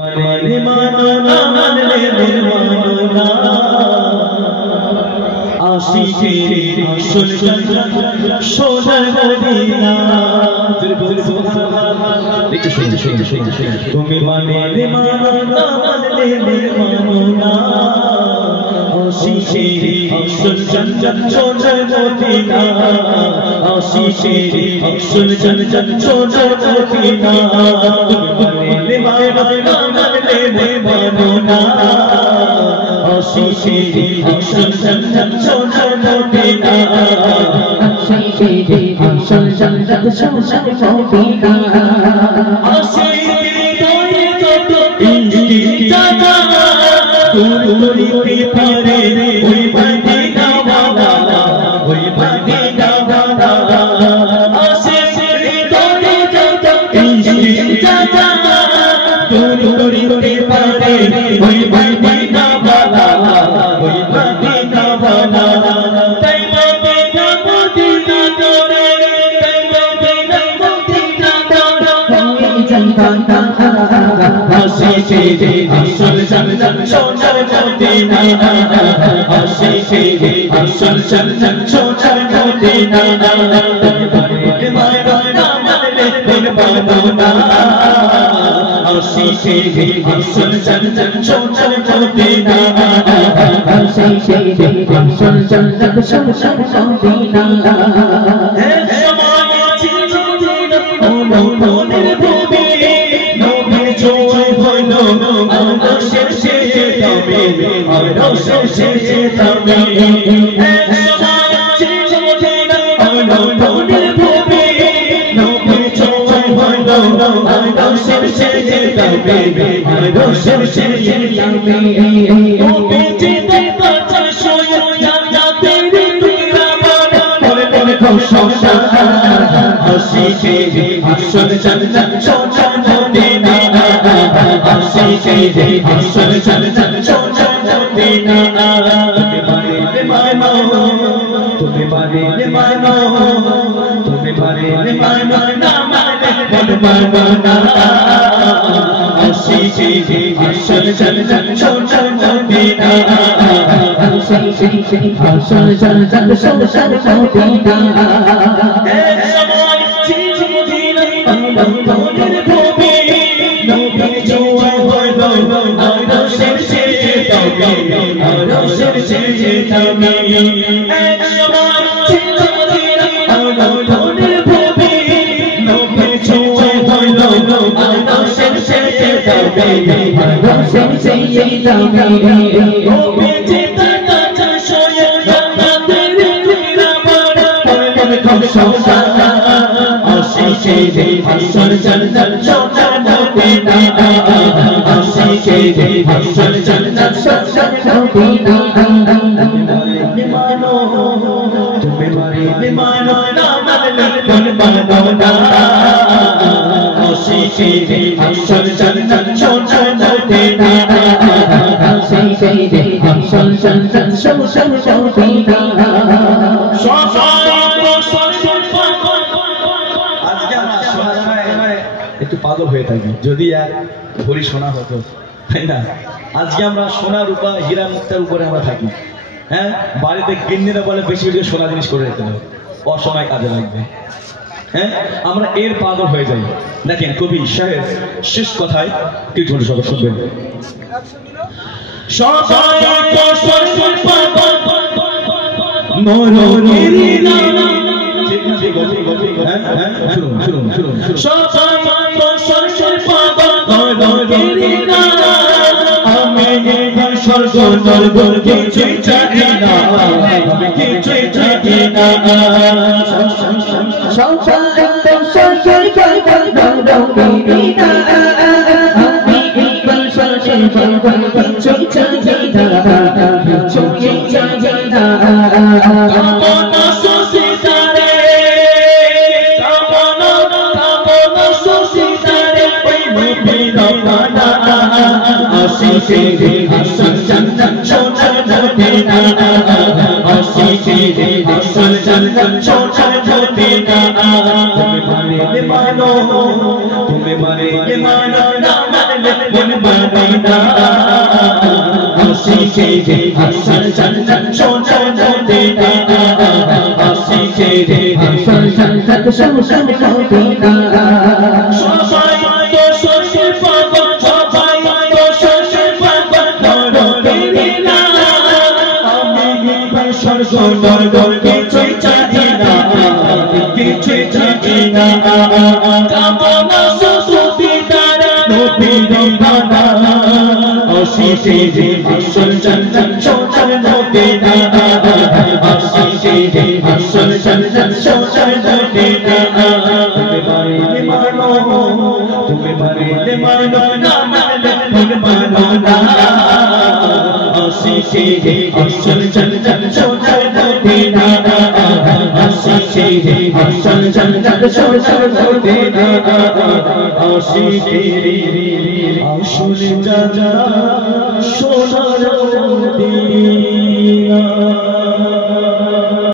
माने मानो ना मानले मानो ना आशिकी सुल्तान सोनार मदीना तुम्हें माने मानो ना मानले मानो ना आशिकी सुल्तान सोनार मदीना आशिकी सुल्तान सोनार मदीना तुम्हें माने मानो ना आशिकी सुल्तान सोनार मदीना आशिकी सुल्तान सोनार मदीना आशिकी तोरे तो इंजी जाना तुरी पारे ओई मदीना वाला ओई मदीना वाला आशिकी तोरे तो इंजी जाना तुरी पारे ओई मदीना वाला ओई मदीना वाला तै मदीना मदीना तोरे तै मदीना मदीना तोरे ओई जंता आशिकी सुल्तान सोनार मदीना आशिकी सुल्तान सोनार मदीना मानो ना मानले मानो ना आशिकी सुल्तान सोनार मदीना आशिकी सुल्तान सोनार मदीना हे समाये चिरदिन मोहब्बतेर भूमि नबीर জয় হলো আরশের শেষে তবে আরশের শেষে তবে এক সময় চিরদিন হলো মনের ভূমি নবীর জয় হলো আরশের শেষে তবে আরশের শেষে তবে নবী জিতে বাঁচা শোয় জান্নাতের নিরাপদ বলে বলে প্রশংসা আশিকি সুলতান সোনার মদিনা आशिकी सुल्तान सोनार मदीना तुम्हें माने मानो तुम्हें माने मानो ना मानो ना आशिकी सुल्तान सोनार मदीना आशिकी सुल्तान सोनार मदीना एक समय चिरदिन मोहब्बतेर भूमि नबीर জয় হলো আরশের শেষে তবে আরশের শেষে তবে এক সময় চিরদিন হলো মনের ভূমি নবীর জয় হলো আরশের শেষে তবে আরশের শেষে তবে নবী জিতে বাঁচা শোয় জান্নাতের নিরাপদ বলে প্রশংসা आशिकी सुल्तान सोनार मदीना आशिकी सुल्तान सोनार मदीना मानो तुम्हें मानो ना मानो ना आशिकी सुल्तान सोनार मदीना आशिकी सुल्तान सोनार मदीना একটু পাগল হয়ে থাকি যদি এক ভরি সোনা হতো তাই না আজকে আমরা সোনা রূপা হীরা মুক্তার উপরে আমরা থাকি হ্যাঁ বাড়িতে গিন্নিরা বলে বেশি বেশি সোনা জিনিস করে রেখে দাও অসময় কাজে লাগবে হ্যাঁ আমরা এর পাগল হয়ে যাই দেখেন কবি সাহেব শেষ কথায় কিছু সবাই শুনবেন সবাই তো পাগল মরণের না ঠিক না ঠিক হ্যাঁ হ্যাঁ শুনুন সবাই স্বর্গ নরক কিছুই চাই না আমি কিছুই চাই না সংসার সংসার আমি একবার সংসার কিছুই চাই না কিছুই চাই না কামনা সুসিতারে কামনা সুসিতারে ওই মুমিনা পানা आशिकी सुल्तान सोनार मदीना आशिकी सुल्तान सोनार मदीना तुम्हें मानो ना मानले মদিনা আশিকে রে আসল জান্নাত সোনার মদিনা আশিকে রে আসল জান্নাত সোনার মদিনা সবাই তো সরষে পাগল সবাই তো সরষে পাগল মদিনা আমি স্বর্গ নরক কিছুই চাই না কিছুই চাই না কামনা সুসুতি দ্বারা নবীর বানা আশিকে রে আসল জান্নাত সোনার মদিনা আশিকে রে আসল জান্নাত সোনার মদিনা তুমি মারিলে মারো না মারলে মারো না আশিকে রে আসল জান্নাত সোনার মদিনা আশিকে রে আসল জান্নাত সোনার মদিনা আশিকে রে আসল জান্নাত সোনার